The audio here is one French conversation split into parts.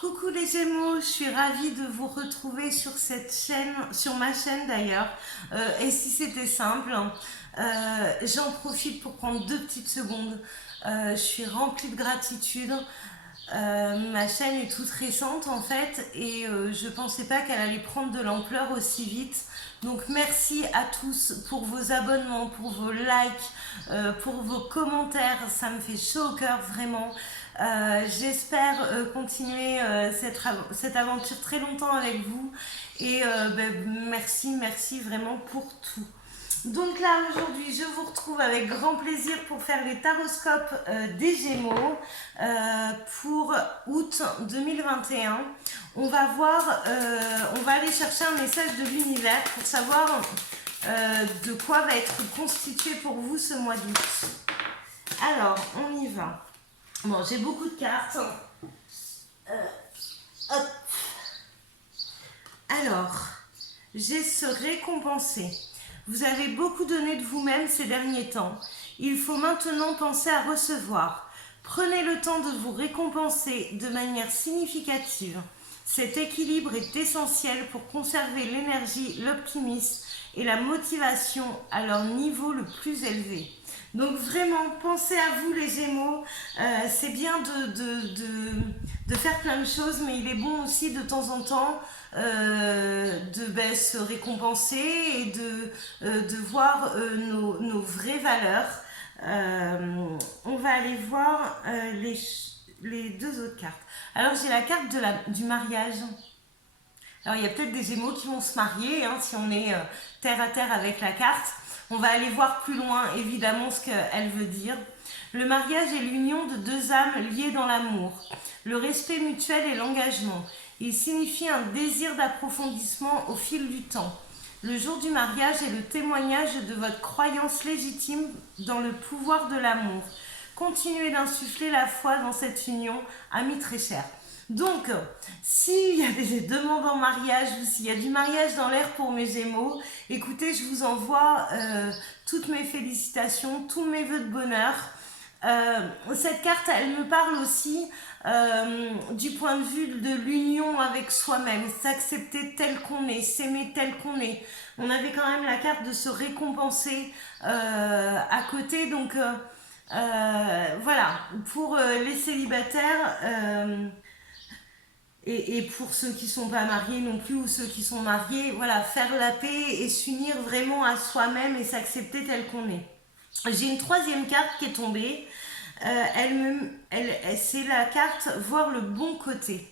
Coucou les Gémeaux, je suis ravie de vous retrouver sur cette chaîne, sur ma chaîne d'ailleurs. Et si c'était simple, j'en profite pour prendre 2 petites secondes. Je suis remplie de gratitude. Ma chaîne est toute récente en fait et je pensais pas qu'elle allait prendre de l'ampleur aussi vite. Donc merci à tous pour vos abonnements, pour vos likes, pour vos commentaires. Ça me fait chaud au cœur vraiment. J'espère continuer cette aventure très longtemps avec vous et merci vraiment pour tout. Donc là aujourd'hui je vous retrouve avec grand plaisir pour faire les taroscopes des Gémeaux pour août 2021. On va aller chercher un message de l'univers pour savoir de quoi va être constitué pour vous ce mois d'août. Alors on y va. Bon, j'ai beaucoup de cartes. Hop. Alors, j'ai se récompenser. Vous avez beaucoup donné de vous-même ces derniers temps. Il faut maintenant penser à recevoir. Prenez le temps de vous récompenser de manière significative. Cet équilibre est essentiel pour conserver l'énergie, l'optimisme et la motivation à leur niveau le plus élevé. Donc vraiment, pensez à vous les Gémeaux, c'est bien de faire plein de choses, mais il est bon aussi de temps en temps de se récompenser et de voir nos vraies valeurs. On va aller voir les deux autres cartes. Alors j'ai la carte du mariage. Alors il y a peut-être des Gémeaux qui vont se marier, hein, si on est terre à terre avec la carte. On va aller voir plus loin, évidemment, ce qu'elle veut dire. Le mariage est l'union de deux âmes liées dans l'amour, le respect mutuel et l'engagement. Il signifie un désir d'approfondissement au fil du temps. Le jour du mariage est le témoignage de votre croyance légitime dans le pouvoir de l'amour. Continuez d'insuffler la foi dans cette union, amis très chers. Donc, s'il y a des demandes en mariage ou s'il y a du mariage dans l'air pour mes Gémeaux, écoutez, je vous envoie toutes mes félicitations, tous mes vœux de bonheur. Cette carte, elle me parle aussi du point de vue de l'union avec soi-même, s'accepter tel qu'on est, s'aimer tel qu'on est. On avait quand même la carte de se récompenser à côté, donc voilà, pour les célibataires... Et pour ceux qui ne sont pas mariés non plus ou ceux qui sont mariés, voilà, faire la paix et s'unir vraiment à soi-même et s'accepter tel qu'on est. J'ai une troisième carte qui est tombée. C'est la carte voir le bon côté.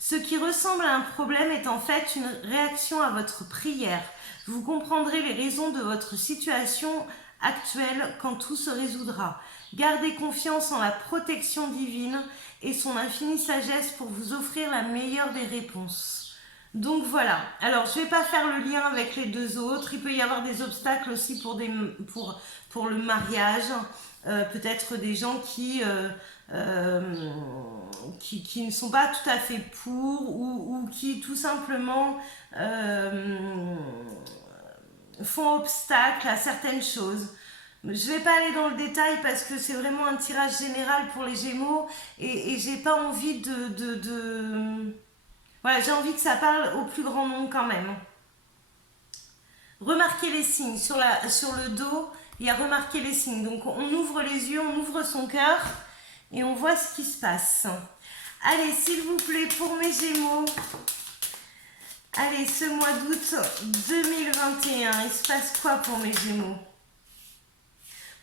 Ce qui ressemble à un problème est en fait une réaction à votre prière. Vous comprendrez les raisons de votre situation actuelle quand tout se résoudra. Gardez confiance en la protection divine et son infinie sagesse pour vous offrir la meilleure des réponses. Donc voilà, alors je ne vais pas faire le lien avec les deux autres, il peut y avoir des obstacles aussi pour le mariage, peut-être des gens qui ne sont pas tout à fait pour ou qui tout simplement font obstacle à certaines choses. Je ne vais pas aller dans le détail parce que c'est vraiment un tirage général pour les Gémeaux et j'ai pas envie Voilà, j'ai envie que ça parle au plus grand nombre quand même. Remarquez les signes. Sur le dos, il y a remarquer les signes. Donc on ouvre les yeux, on ouvre son cœur et on voit ce qui se passe. Allez, s'il vous plaît, pour mes Gémeaux, allez, ce mois d'août 2021, il se passe quoi pour mes Gémeaux ?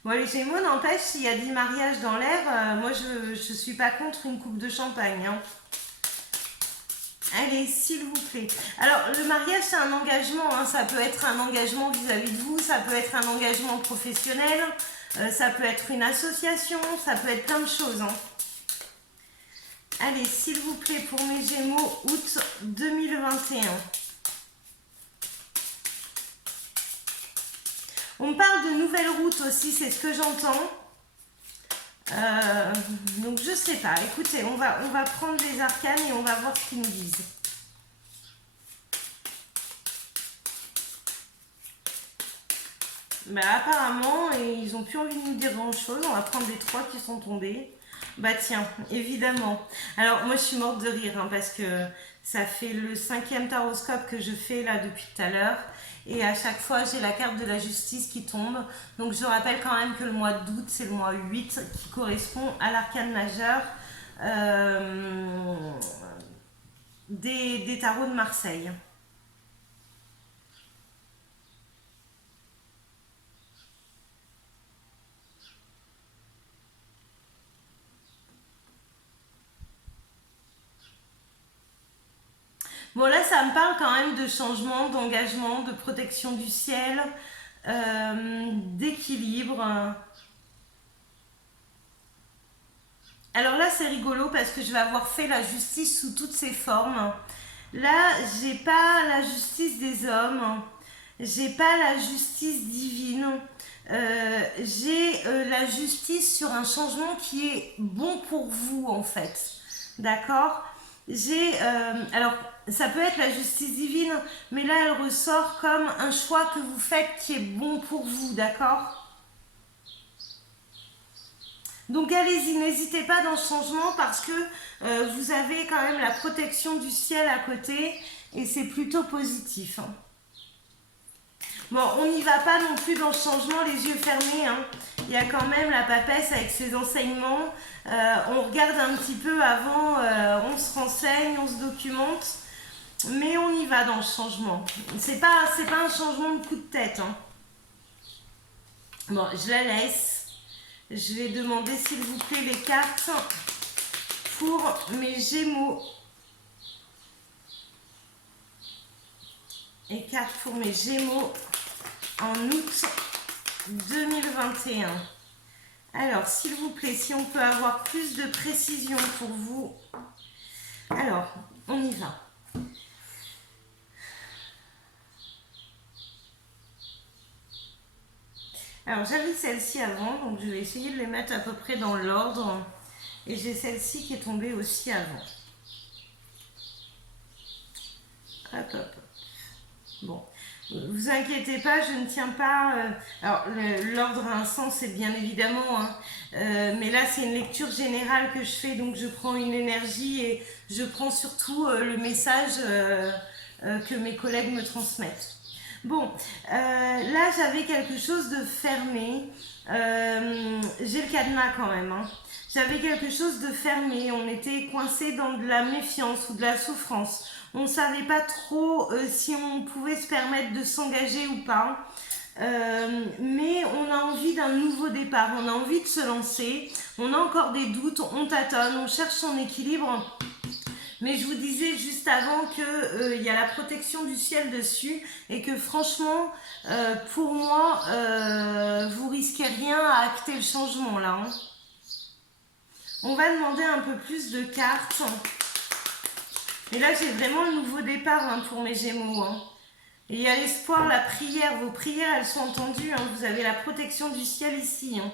Bon, les Gémeaux, n'empêche, s'il y a du mariage dans l'air, moi je suis pas contre une coupe de champagne. Hein. Allez, s'il vous plaît. Alors, le mariage, c'est un engagement. Hein. Ça peut être un engagement vis-à-vis de vous, ça peut être un engagement professionnel, ça peut être une association, ça peut être plein de choses. Hein. Allez, s'il vous plaît, pour mes Gémeaux, août 2021. On me parle de nouvelles routes aussi, c'est ce que j'entends. Donc je sais pas. Écoutez, on va prendre les arcanes et on va voir ce qu'ils nous disent. Ben, apparemment, ils n'ont plus envie de nous dire grand chose. On va prendre les 3 qui sont tombés. Bah tiens, évidemment. Alors moi je suis morte de rire hein, parce que ça fait le 5e taroscope que je fais là depuis tout à l'heure. Et à chaque fois j'ai la carte de la justice qui tombe. Donc je rappelle quand même que le mois d'août c'est le mois 8 qui correspond à l'arcane majeur des tarots de Marseille. Bon, là, ça me parle quand même de changement, d'engagement, de protection du ciel, d'équilibre. Alors là, c'est rigolo parce que je vais avoir fait la justice sous toutes ses formes. Là, j'ai pas la justice des hommes, j'ai pas la justice divine, j'ai la justice sur un changement qui est bon pour vous en fait. D'accord. Alors, ça peut être la justice divine, mais là, elle ressort comme un choix que vous faites qui est bon pour vous, d'accord. Donc allez-y, n'hésitez pas dans ce changement parce que vous avez quand même la protection du ciel à côté et c'est plutôt positif. Hein. Bon, on n'y va pas non plus dans le changement les yeux fermés. Hein. Il y a quand même la papesse avec ses enseignements. On regarde un petit peu avant, on se renseigne, on se documente. Mais on y va dans le changement. C'est pas un changement de coup de tête. Hein. Bon, je la laisse. Je vais demander s'il vous plaît les cartes pour mes Gémeaux. Les cartes pour mes Gémeaux en août 2021. Alors, s'il vous plaît, si on peut avoir plus de précision pour vous. Alors, on y va. Alors, j'avais celle-ci avant, donc je vais essayer de les mettre à peu près dans l'ordre. Et j'ai celle-ci qui est tombée aussi avant. Hop, hop, hop. Bon, vous inquiétez pas, je ne tiens pas... alors, l'ordre a un sens, c'est bien évidemment, hein, mais là, c'est une lecture générale que je fais, donc je prends une énergie et je prends surtout le message que mes collègues me transmettent. Bon, là, j'avais quelque chose de fermé. J'ai le cadenas quand même, hein. J'avais quelque chose de fermé, on était coincé dans de la méfiance ou de la souffrance. On ne savait pas trop si on pouvait se permettre de s'engager ou pas. Mais on a envie d'un nouveau départ, on a envie de se lancer. On a encore des doutes, on tâtonne, on cherche son équilibre. Mais je vous disais juste avant qu'il y a la protection du ciel dessus et que franchement, pour moi, vous risquez rien à acter le changement là. Hein. On va demander un peu plus de cartes. Et là, j'ai vraiment le nouveau départ hein, pour mes Gémeaux. Hein. Et il y a l'espoir, la prière. Vos prières, elles sont entendues. Hein. Vous avez la protection du ciel ici. Hein.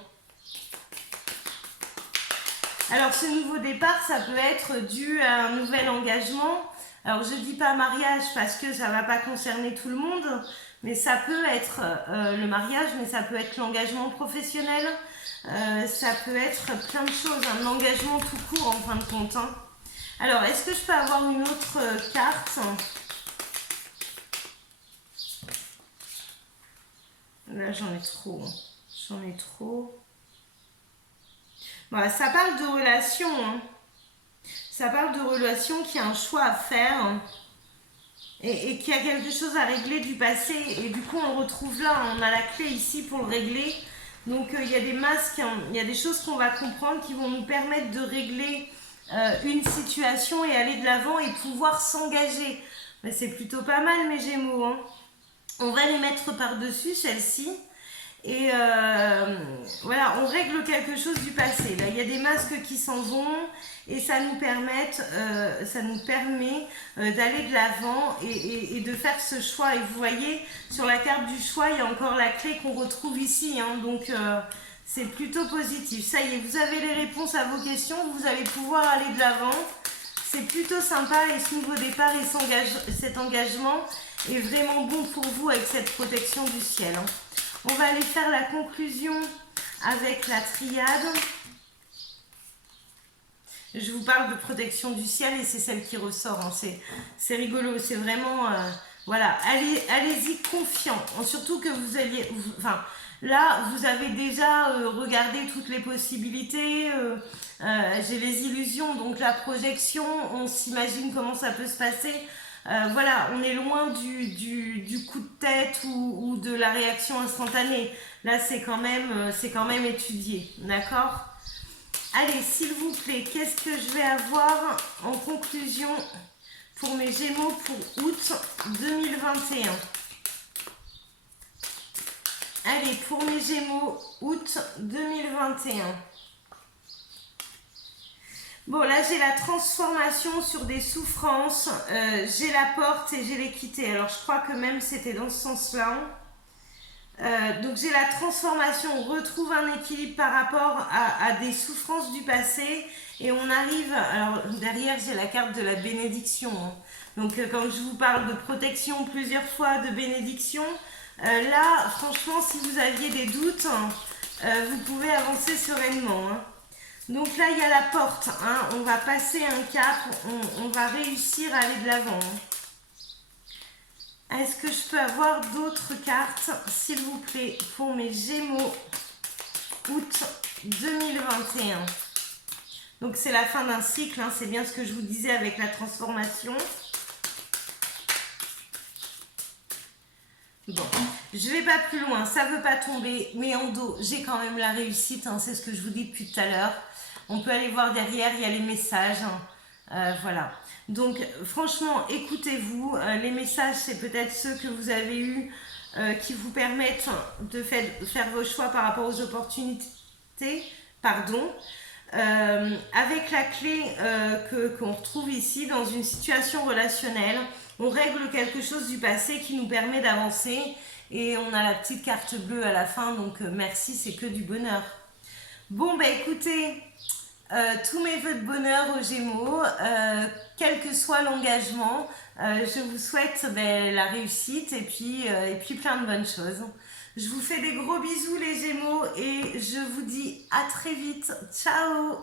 Alors, ce nouveau départ, ça peut être dû à un nouvel engagement. Alors, je ne dis pas mariage parce que ça ne va pas concerner tout le monde. Mais ça peut être le mariage, mais ça peut être l'engagement professionnel. Ça peut être plein de choses. Un engagement tout court, en fin de compte. Hein. Alors, est-ce que je peux avoir une autre carte? Là, j'en ai trop. J'en ai trop. Voilà, ça parle de relation. Hein. Ça parle de relation qui a un choix à faire hein, et qui a quelque chose à régler du passé. Et du coup, on le retrouve là. On a la clé ici pour le régler. Donc, il y a des masques, hein, il y a des choses qu'on va comprendre qui vont nous permettre de régler une situation et aller de l'avant et pouvoir s'engager. C'est plutôt pas mal, mes Gémeaux. Hein. On va les mettre par-dessus, celle-ci. Et voilà, on règle quelque chose du passé. Là, il y a des masques qui s'en vont et ça nous permet d'aller de l'avant et de faire ce choix. Et vous voyez, sur la carte du choix, il y a encore la clé qu'on retrouve ici. Hein, donc, c'est plutôt positif. Ça y est, vous avez les réponses à vos questions. Vous allez pouvoir aller de l'avant. C'est plutôt sympa et ce nouveau départ et cet engagement est vraiment bon pour vous avec cette protection du ciel. Hein. On va aller faire la conclusion avec la triade. Je vous parle de protection du ciel et c'est celle qui ressort. Hein. C'est rigolo, c'est vraiment... voilà, allez-y confiant. Surtout que vous alliez... Enfin, là, vous avez déjà regardé toutes les possibilités. J'ai les illusions, donc la projection, on s'imagine comment ça peut se passer. Voilà, on est loin du coup de tête ou de la réaction instantanée. Là, c'est quand même étudié, d'accord? Allez, s'il vous plaît, qu'est-ce que je vais avoir en conclusion pour mes Gémeaux pour août 2021? Allez, pour mes Gémeaux, août 2021. Bon, là, j'ai la transformation sur des souffrances. J'ai la porte et j'ai l'équité. Alors, je crois que même c'était dans ce sens-là. Donc, j'ai la transformation. On retrouve un équilibre par rapport à des souffrances du passé. Et on arrive... Alors, derrière, j'ai la carte de la bénédiction. Hein. Donc, quand je vous parle de protection plusieurs fois, de bénédiction, là, franchement, si vous aviez des doutes, vous pouvez avancer sereinement. Hein. Donc là, il y a la porte, hein. On va passer un cap, on va réussir à aller de l'avant. Est-ce que je peux avoir d'autres cartes, s'il vous plaît, pour mes Gémeaux, août 2021? Donc c'est la fin d'un cycle, hein. C'est bien ce que je vous disais avec la transformation. Bon, je vais pas plus loin, ça veut pas tomber, mais en dos, j'ai quand même la réussite, hein. C'est ce que je vous dis depuis tout à l'heure. On peut aller voir derrière, il y a les messages. Voilà. Donc, franchement, écoutez-vous. Les messages, c'est peut-être ceux que vous avez eus qui vous permettent de faire vos choix par rapport aux opportunités. Pardon. Avec la clé qu'on retrouve ici dans une situation relationnelle, on règle quelque chose du passé qui nous permet d'avancer. Et on a la petite carte bleue à la fin. Donc, merci, c'est que du bonheur. Bon, bah écoutez... tous mes vœux de bonheur aux Gémeaux, quel que soit l'engagement, je vous souhaite la réussite et puis plein de bonnes choses. Je vous fais des gros bisous les Gémeaux et je vous dis à très vite. Ciao!